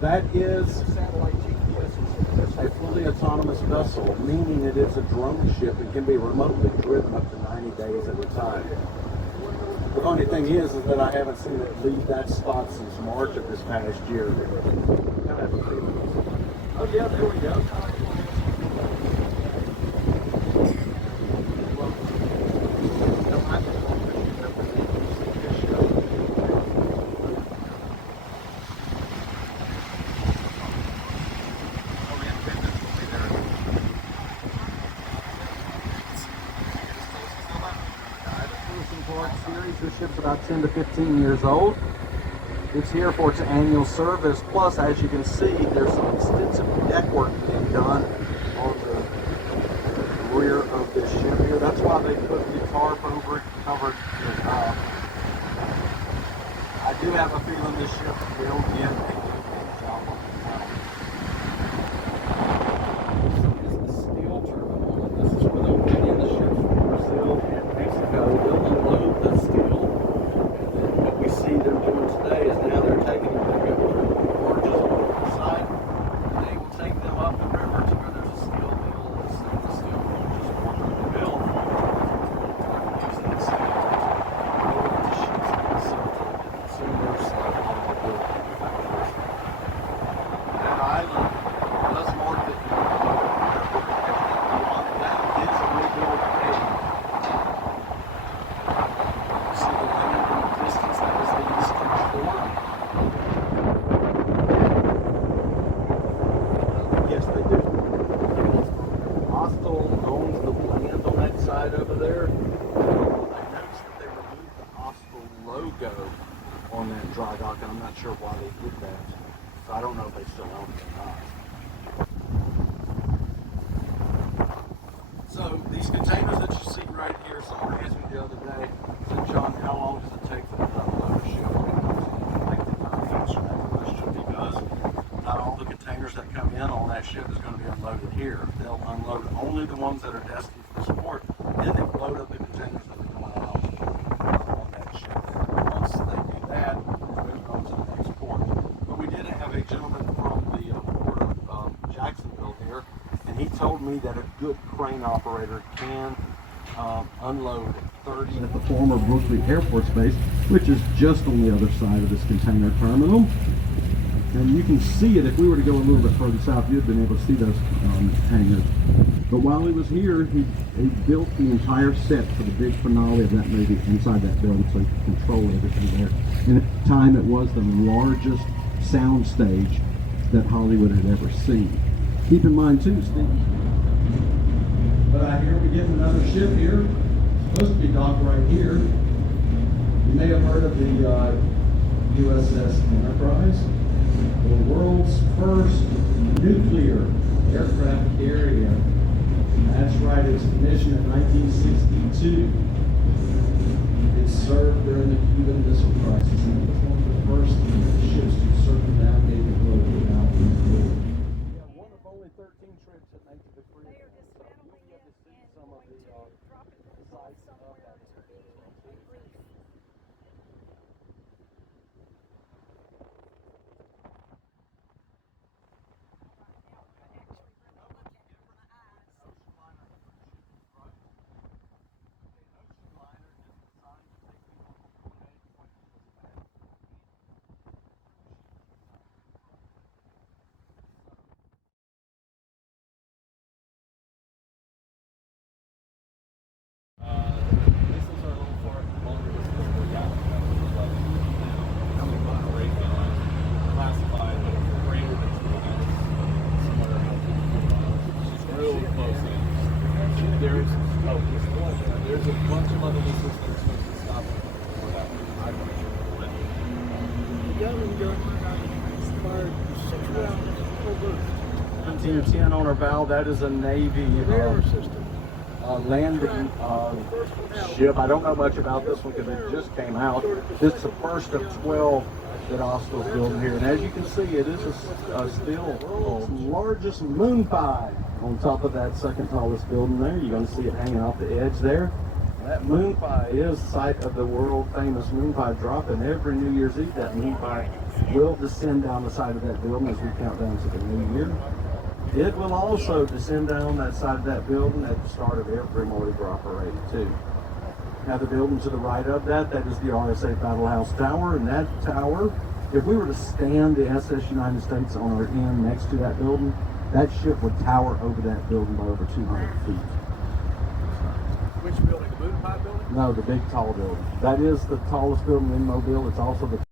That is a fully autonomous vessel, meaning it is a drone ship and can be remotely driven up to 90 days at a time. The funny thing is that I haven't seen it leave that spot since March of this past year. Oh yeah, there we go. Series. This ship's about 10 to 15 years old. It's here for its annual service. Plus, as you can see, there's some extensive deck work being done on the rear of this ship here. That's why they put the tarp over it, covered it up. I do have a feeling this ship will get a good paint job on the metal. This is the steel terminal, and this is where they'll bring in the ships from Brazil and Mexico. They'll unload the steel, and then what we see them doing today is now they're taking them, they've got barges on the side, and they will take them up the river to where there's a steel mill, and the steel mill just working the mill, using the steel to load the ships and sell to the consumers like automobile manufacturers. That island does market everything beyond that is a rebuilt navy. See the land in the distance, that is the eastern shore. Yes, they do. Hostel owns the land on that side over there. I noticed that they removed the Hostel logo on that dry dock, and I'm not sure why they did that. So I don't know if they still own it or not. So these containers that you see right here, someone asked me the other day, said, John, how long does it take for them to unload a ship? I did not answer that question because not all the containers that come in on that ship is going to be unloaded here. They'll unload only the ones that are destined for support, then they'll load up the containers that are going out on that ship. And once they do that, they'll go to the next port. But we did have a gentleman from the port of Jacksonville here, and he told me that a good crane operator can unload 30 at the former Brooklyn Air Force Base, which is just on the other side of this container terminal. And you can see it. If we were to go a little bit further south, you'd have been able to see those hangars. But while he was here, he built the entire set for the big finale of that movie inside that building, so he could control everything there. And at the time, it was the largest sound stage that Hollywood had ever seen. Keep in mind too, Steve. But I hear we're getting another ship here. It's supposed to be docked right here. You may have heard of the USS Enterprise, the world's first nuclear aircraft carrier. That's right, it was commissioned in 1962. It served during the Cuban Missile Crisis, and it was one of the first ships to circumnavigate the globe without being fueled. Yeah, one of only 13 trips that make it to Korea. So you'll be able to see some of the sites of that area. There's one. There's a bunch of other missiles that are supposed to stop before that. I don't know. The Gatling gun fired 6 rounds per burst. 1910 on our bow. That is a Navy Radar system. landing ship. I don't know much about this one because it just came out. This is the first of 12 that Austin's building here. And as you can see, it is still the world's largest moon pie on top of that second tallest building there. You're going to see it hanging off the edge there. That moon pie is site of the world famous moon pie drop, and every New Year's Eve that moon pie will descend down the side of that building as we count down to the new year. It will also descend down that side of that building at the start of every Mardi Gras parade too. Now the building to the right of that is the RSA Battle House Tower, and that tower, if we were to stand the SS United States on our end next to that building, that ship would tower over that building by over 200 feet. Which building? The moon pie building? No, the big tall building. That is the tallest building in Mobile. It's also the